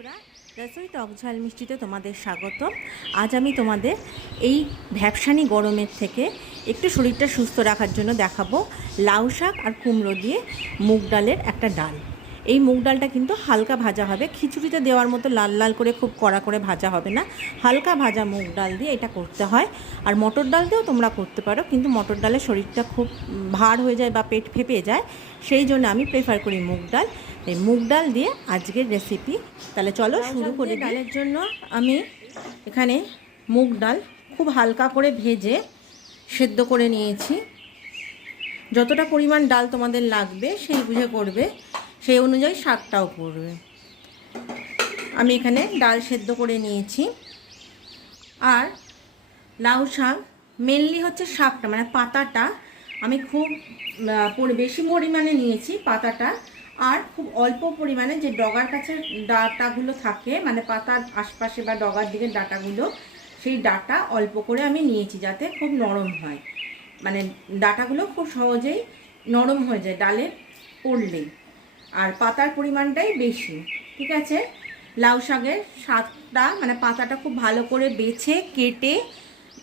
বন্ধুরা রসই টক ঝাল মিষ্টিতে তোমাদের স্বাগত আজ আমি তোমাদের এই ভ্যাপসানি গরমের থেকে একটু শরীরটা সুস্থ রাখার জন্য দেখাবো লাউ শাক আর কুমড়ো দিয়ে মুগ ডালের একটা ডাল। এই মুগ ডালটা কিন্তু হালকা ভাজা হবে। খিচুড়িতে দেওয়ার মতো লাল লাল করে খুব কড়া করে ভাজা হবে না। হালকা ভাজা মুগ ডাল দিয়ে এটা করতে হয়। আর মটর ডাল দিয়েও তোমরা করতে পারো কিন্তু মটর ডালে শরীরটা খুব ভার হয়ে যায় বা পেট ফেপে যায় সেই জন্য আমি প্রেফার করি মুগ ডাল। এই মুগ ডাল দিয়ে আজকের রেসিপি তাহলে চলো শুরু করি ডালের জন্য আমি এখানে মুগ ডাল খুব হালকা করে ভেজে সেদ্ধ করে নিয়েছি। যতটা পরিমাণ ডাল তোমাদের লাগবে সেই বুঝে করবে। সেই অনুযায়ী শাকটাও করবে আমি এখানে ডাল সেদ্ধ করে নিয়েছি। আর লাউ শাক মেনলি হচ্ছে শাকটা মানে পাতাটা আমি খুব বেশি পরিমাণে নিয়েছি পাতাটা। আর খুব অল্প পরিমাণে যে ডগার কাছে ডাটাগুলো থাকে মানে পাতার আশপাশে বা ডগার দিকে ডাটাগুলো, সেই ডাটা অল্প করে আমি নিয়েছি যাতে খুব নরম হয়। মানে ডাটাগুলো খুব সহজেই নরম হয়ে যায়, ডালে পড়লেই। আর পাতার পরিমাণটাই বেশি, ঠিক আছে? লাউ শাকের শাকটা মানে পাতাটা খুব ভালো করে বেছে, কেটে,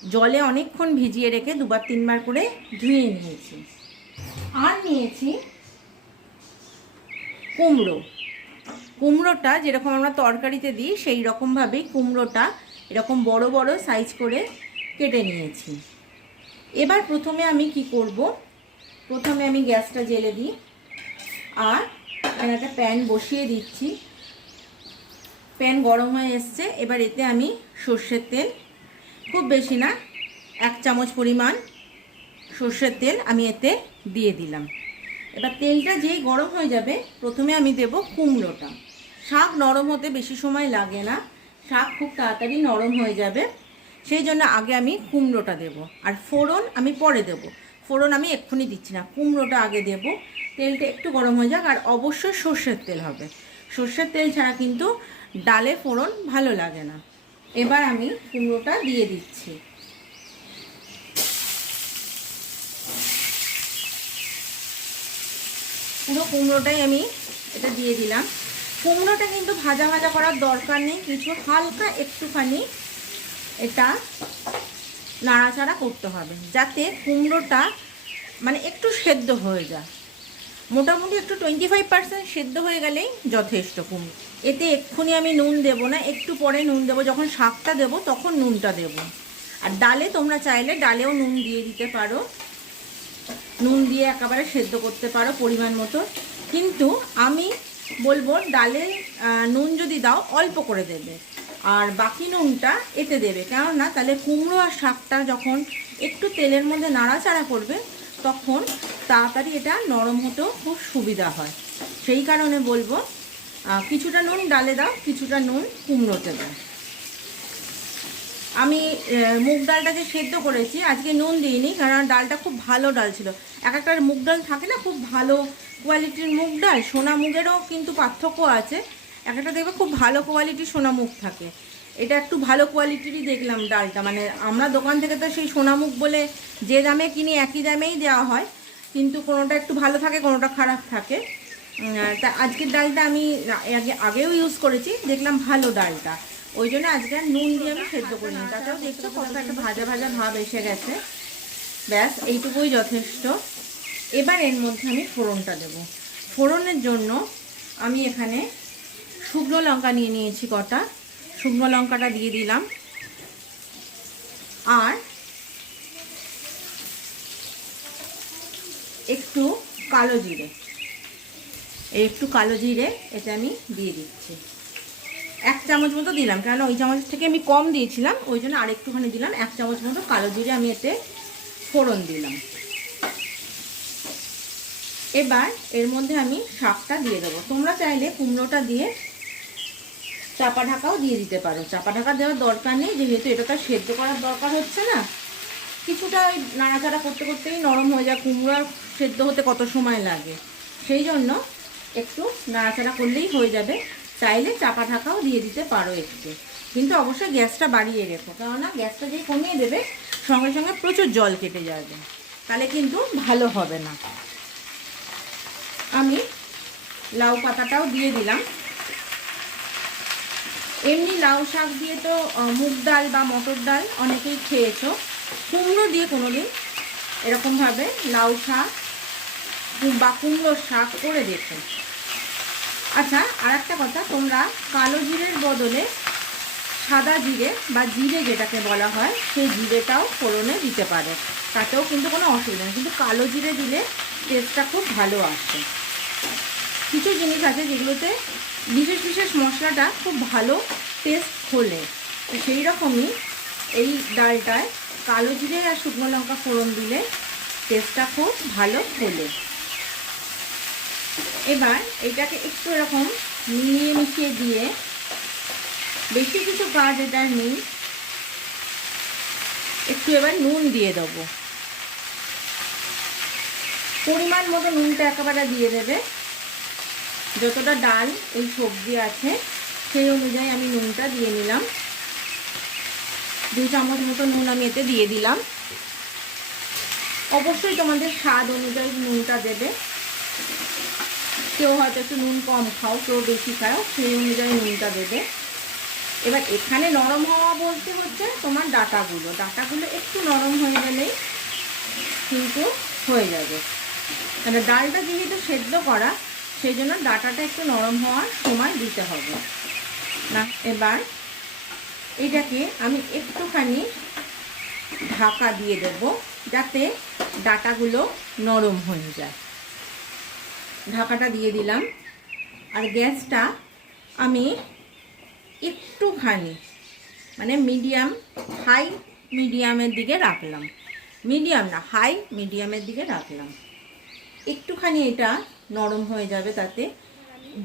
জলে অনেকক্ষণ ভিজিয়ে রেখে দুবার, তিনবার করে ধুয়ে নিয়েছি। আর নিয়েছি কুমড়ো। কুমড়োটা যেরকম আমরা তরকারিতে দিই, সেই রকমভাবেই কুমড়োটা এরকম বড় বড় সাইজ করে কেটে নিয়েছি। এবার প্রথমে আমি কি করব? প্রথমে আমি গ্যাসটা জেলে দিই। আর এখানে একটা প্যান বসিয়ে দিচ্ছি। প্যান গরম হয়ে এসছে। এবার এতে আমি সর্ষের তেল, খুব বেশি না, এক চামচ পরিমাণ সর্ষের তেল আমি এতে দিয়ে দিলাম। এবার তেলটা যেই গরম হয়ে যাবে, প্রথমে আমি দেব কুমড়োটা। শাক নরম হতে বেশি সময় লাগে না, শাক খুব তাড়াতাড়ি নরম হয়ে যাবে। সেই জন্য আগে আমি কুমড়োটা দেব। আর ফোড়ন আমি পরে দেব। ফোড়ন আমি এক্ষুনি দিচ্ছি না, কুমড়োটা আগে দেব। তেলটা একটু গরম হয়ে যাক, আর অবশ্যই সর্ষের তেল হবে। সর্ষের তেল ছাড়া কিন্তু ডালে ফোড়ন ভালো লাগে না। এবার আমি কুমড়োটা দিয়ে দিচ্ছি। পুরো কুমড়োটাই আমি এটা দিয়ে দিলাম। কুমড়োটা কিন্তু ভাজা ভাজা করার দরকার নেই, কিছু হালকা একটুখানি এটা নাড়াচাড়া করতে হবে, যাতে কুমড়োটা মানে একটু সেদ্ধ হয়ে যায়। মোটামুটি একটু টোয়েন্টি ফাইভ পার্সেন্ট সেদ্ধ হয়ে গেলেই যথেষ্ট কুমড়ো। এতে এক্ষুনি আমি নুন দেবো না, একটু পরে নুন দেবো, যখন শাকটা দেবো তখন নুনটা দেবো। আর ডালে তোমরা চাইলে ডালেও নুন দিয়ে দিতে পারো। নুন দিয়ে একেবারে সেদ্ধ করতে পারো পরিমাণ মতো। কিন্তু আমি বলব ডালে নুন যদি দাও, অল্প করে দেবে। আর বাকি নুনটা এতে দেবে। কেননা তাহলে কুমড়ো আর শাকটা যখন একটু তেলের মধ্যে নাড়াচাড়া করবে, তখন তাড়াতাড়ি এটা নরম হতেও খুব সুবিধা হয়। সেই কারণে বলব কিছুটা নুন ডালে দাও, কিছুটা নুন কুমড়োতে দাও। আমি মুগ ডালটা যে সেদ্ধ করেছি, আজকে নুন দিইনি, কারণ ডালটা খুব ভালো ডাল ছিল। এক একটা মুগ ডাল থাকে না, খুব ভালো কোয়ালিটির মুগ ডাল, সোনা মুগেরও কিন্তু পার্থক্য আছে। এক একটা দেখবে খুব ভালো কোয়ালিটির সোনামুখ থাকে। এটা একটু ভালো কোয়ালিটিরই দেখলাম ডালটা। মানে আমরা দোকান থেকে তো সেই সোনামুখ বলে যে দামে কিনি একই দামেই দেওয়া হয়। কিন্তু কোনোটা একটু ভালো থাকে, কোনোটা খারাপ থাকে। তা আজকের ডালটা আমি আগে, আগেও ইউজ করেছি, দেখলাম ভালো ডালটা। ওই জন্য আজকে আর নুন দিয়ে আমি সেদ্ধ করিনি। তাতেও দেখছ কতটা একটা ভাজা ভাজা ভাব এসে গেছে। ব্যাস, এইটুকুই যথেষ্ট। এবার এর মধ্যে আমি ফোড়নটা দেব। ফোড়নের জন্য আমি এখানে শুকনো লঙ্কা নিয়ে নিয়েছি কটা। শুকনো লঙ্কাটা দিয়ে দিলাম। আর একটু কালো জিরে। একটু কালো জিরে এটা আমি দিয়ে দিচ্ছি। এক চামচ মতো দিলাম কেন ওই চামচ থেকে আমি কম দিয়েছিলাম, ওই জন্য আরেকটুখানি দিলাম। এক চামচ মতো কালো জিরে আমি এতে ফোড়ন দিলাম। এবার এর মধ্যে আমি শাকটা দিয়ে দেবো। তোমরা চাইলে কুমড়োটা দিয়ে চাপা ঢাকাও দিয়ে দিতে পারো। চাপা ঢাকা দেওয়ার দরকার নেই, যেহেতু এটা তো সেদ্ধ করার দরকার হচ্ছে না। কিছুটা ওই নাড়াচাড়া করতে করতেই নরম হয়ে যায়, কুমড়ো আর সেদ্ধ হতে কত সময় লাগে। সেই জন্য একটু নাড়াচাড়া করলেই হয়ে যাবে। চাইলে চাপা ঢাকাও দিয়ে দিতে পারো একটু। কিন্তু অবশ্যই গ্যাসটা বাড়িয়ে রেখো, কেননা গ্যাসটা যে কমিয়ে দেবে, সঙ্গে সঙ্গে প্রচুর জল কেটে যাবে। তাহলে কিন্তু ভালো হবে না। আমি লাউ পাতাটাও দিয়ে দিলাম। এমনি লাউ শাক দিয়ে তো মুগ ডাল বা মটর ডাল অনেকেই খেয়েছো। কুমড়ো দিয়ে কোনো দিন এরকমভাবে লাউ শাক বা কুমড়োর শাক করে দেখো। আচ্ছা আর একটা কথা, তোমরা কালো জিরের বদলে সাদা জিরে বা জিরে যেটাকে বলা হয়, সেই জিরেটাও ফোড়নে দিতে পারো। তাতেও কিন্তু কোনো অসুবিধা নেই, কিন্তু কালো জিরে দিলে টেস্টটা খুব ভালো আসে। কিছু জিনিস আছে যেগুলোতে বিশেষ বিশেষ মশলাটা খুব ভালো টেস্ট খোলে তো সেই রকমই এই ডালটায় কালো জিরে আর শুকনো লঙ্কা ফোড়ন দিলে টেস্টটা খুব ভালো খোলে এবার এটাকে একটু এরকম মিলিয়ে মিশিয়ে দিয়ে বেশি কিছু কাজ এটা নেই, একটু এবার নুন দিয়ে দেবো। পরিমাণ মতো নুনটা একেবারে দিয়ে দেবে। যতটা ডাল ওই সবজি আছে, সেই অনুযায়ী আমি নুনটা দিয়ে নিলাম। দু চামচ মতো নুন আমি এতে দিয়ে দিলাম। অবশ্যই তোমাদের স্বাদ অনুযায়ী নুনটা দেবে। কেউ হয়তো একটু নুন কম খাও, কেউ বেশি খাও, সেই অনুযায়ী নুনটা দেবে। এবার এখানে নরম হওয়া বলতে হচ্ছে তোমার ডাটাগুলো। ডাটাগুলো একটু নরম হয়ে গেলেই কিন্তু হয়ে যাবে। মানে ডালটা যেহেতু সেদ্ধ করা সেই জন্য ডাটাটা একটু নরম হওয়ার সময় দিতে হবে। না, এবার এটাকে আমি একটুখানি ঢাকা দিয়ে দেব যাতে ডাটাগুলো নরম হয়ে যায়। ঢাকাটা দিয়ে দিলাম। আর গ্যাসটা আমি একটুখানি মানে মিডিয়াম, হাই মিডিয়ামের দিকে রাখলাম। মিডিয়াম না, হাই মিডিয়ামের দিকে রাখলাম। একটুখানি এটা নরম হয়ে যাবে তাতে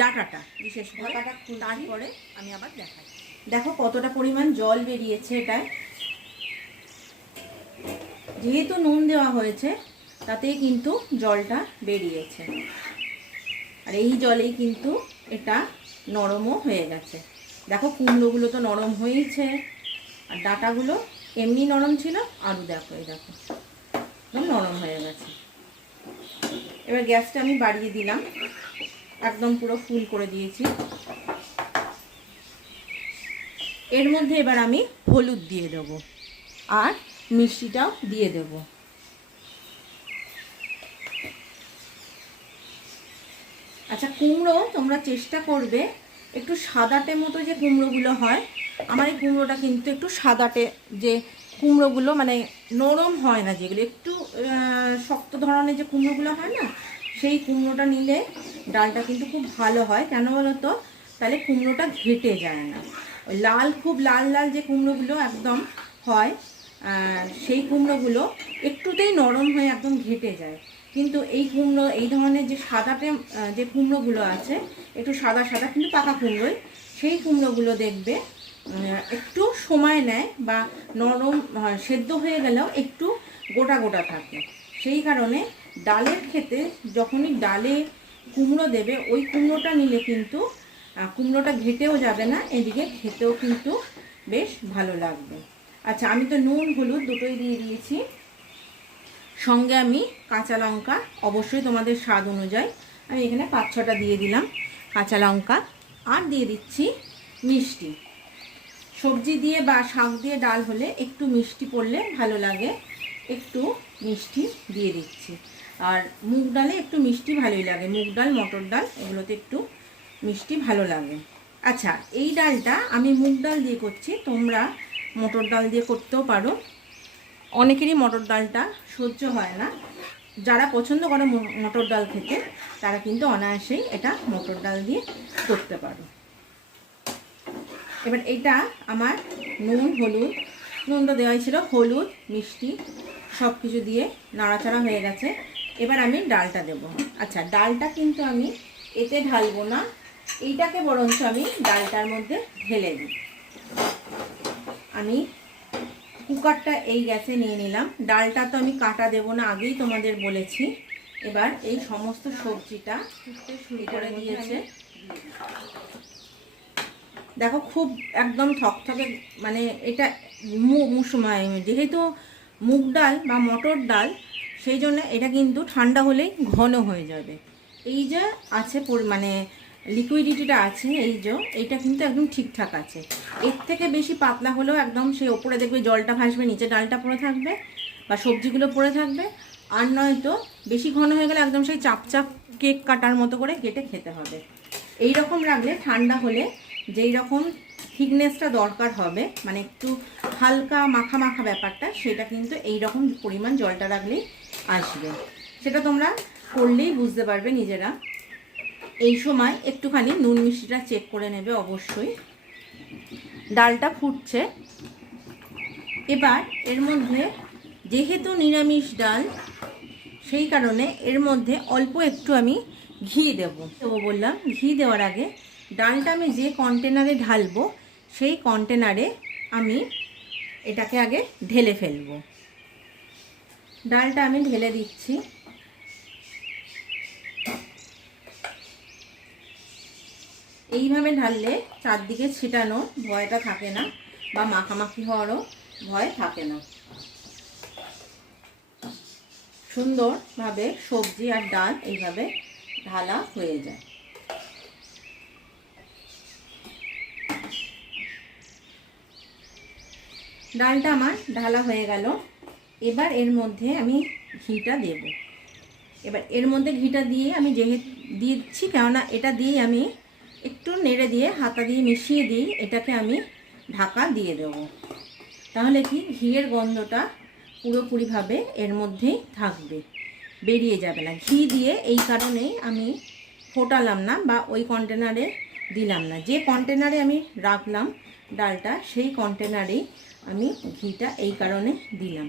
ডাটাটা বিশেষ করে। তারপরে আমি আবার দেখাই। দেখো কতটা পরিমাণ জল বেরিয়েছে এটায়। যেহেতু নুন দেওয়া হয়েছে তাতেই কিন্তু জলটা বেরিয়েছে। আর এই জলেই কিন্তু এটা নরমও হয়ে গেছে। দেখো কুমড়োগুলো তো নরম হয়েইছে। আর ডাটাগুলো এমনি নরম ছিল আরও দেখো এই দেখো। নরম হয়ে গেছে। এবার গ্যাসটা আমি বাড়িয়ে দিলাম। একদম পুরো ফুল করে দিয়েছি। এর মধ্যে এবার আমি হলুদ দিয়ে দেব আর মিষ্টিটাও দিয়ে দেব। আচ্ছা কুমড়ো তোমরা চেষ্টা করবে একটু সাদাটে মতো যে কুমড়োগুলো হয়, আমার এই কুমড়োটা কিন্তু একটু সাদাটে যে কুমড়োগুলো মানে নরম হয় না যেগুলো, একটু শক্ত ধরনের যে কুমড়োগুলো হয় না সেই কুমড়োটা নিলে ডালটা কিন্তু খুব ভালো হয়। কেন বলো তো তাহলে কুমড়োটা ঘেটে যায় না। ওই লাল খুব লাল লাল যে কুমড়োগুলো একদম হয় সেই কুমড়োগুলো একটুতেই নরম হয়ে একদম ঘেটে যায়। কিন্তু এই কুমড়ো এই ধরনের যে আহ, যে কুমড়োগুলো আছে একটু সাদা সাদা কিন্তু পাকা কুমড়োই সেই কুমড়োগুলো দেখবে একটু সময় নেয় বা নরম সেদ্ধ হয়ে গেলেও একটু গোটা গোটা থাকে। সেই কারণে ডালের খেতে যখনই ডালে কুমড়ো দেবে, ওই কুমড়োটা নিলে কিন্তু কুমড়োটা ঘেটেও যাবে না, এদিকে খেতেও কিন্তু বেশ ভালো লাগবে। আচ্ছা আমি তো নুন, হলুদ দুটোই দিয়ে দিয়েছি। সঙ্গে আমি কাঁচা লঙ্কা, অবশ্যই তোমাদের স্বাদ অনুযায়ী আমি এখানে পাঁচ ছটা দিয়ে দিলাম কাঁচা লঙ্কা। আর দিয়ে দিচ্ছি মিষ্টি। সবজি দিয়ে বা শাক দিয়ে ডাল হলে একটু মিষ্টি পড়লে ভালো লাগে। একটু মিষ্টি দিয়ে দিচ্ছি। আর মুগ ডালে একটু মিষ্টি ভালোই লাগে। মুগ ডাল, মটর ডাল, এগুলোতে একটু মিষ্টি ভালো লাগে। আচ্ছা এই ডালটা আমি মুগ ডাল দিয়ে করছি। তোমরা মটর ডাল দিয়ে করতেও পারো। অনেকেরই মটর ডালটা সহ্য হয় না। যারা পছন্দ করে মটর ডাল খেতে, তারা কিন্তু অনায়াসেই এটা মটর ডাল দিয়ে করতে পারো। এবার এটা আমার নুন হলুদ। নুনটা দেওয়াই ছিল হলুদ মিষ্টি সব কিছু দিয়ে নাড়াচাড়া হয়ে গেছে। এবার আমি ডালটা দেব। আচ্ছা ডালটা কিন্তু আমি এতে ঢালবো না। এইটাকে বরঞ্চ আমি ডালটার মধ্যে ঢেলে দিই। আমি কুকারটা এই গ্যাসে নিয়ে নিলাম। ডালটা তো আমি কাটা দেব না আগেই তোমাদের বলেছি। এবার এই সমস্ত সবজিটা শুরু করে দিয়েছে। দেখো খুব একদম থকথকে মানে এটা যেহেতু মুগ ডাল বা মটর ডাল, সেই জন্য এটা কিন্তু ঠান্ডা হলেই ঘন হয়ে যাবে। এই যে আছে মানে লিকুইডিটিটা আছে, এই যে এইটা কিন্তু একদম ঠিকঠাক আছে। এর থেকে বেশি পাতলা হলেও একদম সেই ওপরে দেখবে জলটা ভাসবে, নিচে ডালটা পড়ে থাকবে বা সবজিগুলো পড়ে থাকবে। আর নয়তো বেশি ঘন হয়ে গেলে একদম সেই চাপ চাপ কেক কাটার মতো করে কেটে খেতে হবে। এই রকম রাখলে ঠান্ডা হলে যেই রকম থিকনেসটা দরকার হবে মানে একটু হালকা মাখা মাখা ব্যাপারটা, সেটা কিন্তু এই রকম পরিমাণ জলটা রাখলেই আসবে। সেটা তোমরা করলেই বুঝতে পারবে নিজেরা। এই সময় একটুখানি নুন মিষ্টিটা চেক করে নেবে অবশ্যই। ডালটা ফুটছে। এবার এর মধ্যে যেহেতু নিরামিষ ডাল, সেই কারণে এর মধ্যে অল্প একটু আমি ঘি দেব। দেবো বললাম, ঘি দেওয়ার আগে ডালটা আমি যে কন্টেনারে ঢালবো, সেই কন্টেনারে আমি এটাকে আগে ঢেলে ফেলব। ডালটা আমি ঢেলে দিচ্ছি। এইভাবে ঢাললে চারদিকে ছিটানো ভয়টা থাকে না, বা মাখামাখি হওয়ারও ভয় থাকে না। সুন্দরভাবে সবজি আর ডাল এইভাবে ঢালা হয়ে যায়। ডালটা আমার ঢালা হয়ে গেল। এবার এর মধ্যে আমি ঘিটা দেব। এবার এর মধ্যে ঘিটা দিয়ে আমি যেহেতু দিচ্ছি, কেননা এটা দিয়ে আমি একটু নেড়ে দিয়ে হাতা দিয়ে মিশিয়ে দিই, এটাকে আমি ঢাকা দিয়ে দেব। তাহলে কি ঘিয়ের গন্ধটা পুরোপুরিভাবে এর মধ্যেই থাকবে, বেরিয়ে যাবে না। ঘি দিয়ে এই কারণেই আমি ফোটালাম না বা ওই কন্টেনারে দিলাম না। যে কন্টেনারে আমি রাখলাম ডালটা, সেই কন্টেনারেই আমি ঘিটা এই কারণে দিলাম।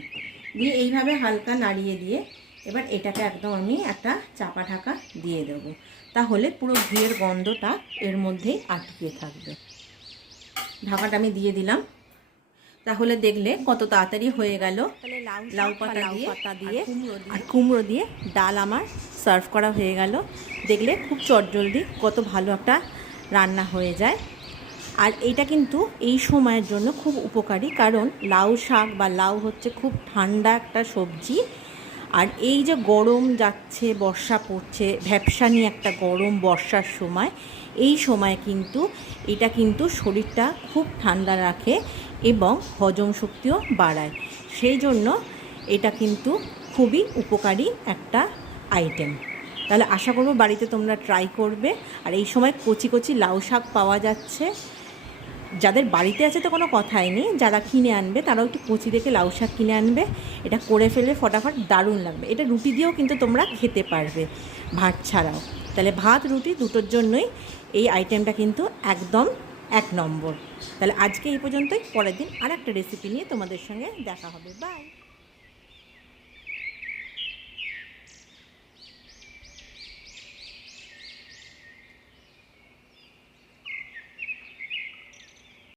দিয়ে এইভাবে হালকা নাড়িয়ে দিয়ে এবার এটাকে একদম আমি একটা চাপা ঢাকা দিয়ে দেবো। তাহলে পুরো ঘিয়ের গন্ধটা এর মধ্যেই আটকে থাকবে। ঢাকাটা আমি দিয়ে দিলাম। তাহলে দেখলে কত তাড়াতাড়ি হয়ে গেল। লাউ পাতা দিয়ে পাতা দিয়ে। আর কুমড়ো দিয়ে ডাল আমার সার্ভ করা হয়ে গেল। দেখলে খুব চটজলদি কত ভালো একটা রান্না হয়ে যায়। আর এইটা কিন্তু এই সময়ের জন্য খুব উপকারী, কারণ লাউ শাক বা লাউ হচ্ছে খুব ঠান্ডা একটা সবজি। আর এই যে গরম যাচ্ছে, বর্ষা পড়ছে ভ্যাপসানি একটা গরম বর্ষার সময়, এই সময় কিন্তু এটা কিন্তু শরীরটা খুব ঠান্ডা রাখে এবং হজম শক্তিও বাড়ায়। সেই জন্য এটা কিন্তু খুবই উপকারী একটা আইটেম। তাহলে আশা করব বাড়িতে তোমরা ট্রাই করবে। আর এই সময় কচি কচি লাউ শাক পাওয়া যাচ্ছে। যাদের বাড়িতে আছে তো কোনো কথাই নেই, যারা কিনে আনবে তারাও একটু কচি দেখে লাউ শাক কিনে আনবে, এটা করে ফেলে ফটাফট দারুণ লাগবে। এটা রুটি দিয়েও কিন্তু তোমরা খেতে পারবে ভাত ছাড়াও। তাহলে ভাত, রুটি দুটোর জন্যই এই আইটেমটা কিন্তু একদম এক নম্বর। তাহলে আজকে এই পর্যন্তই, পরের দিন আর একটা রেসিপি নিয়ে তোমাদের সঙ্গে দেখা হবে। বাই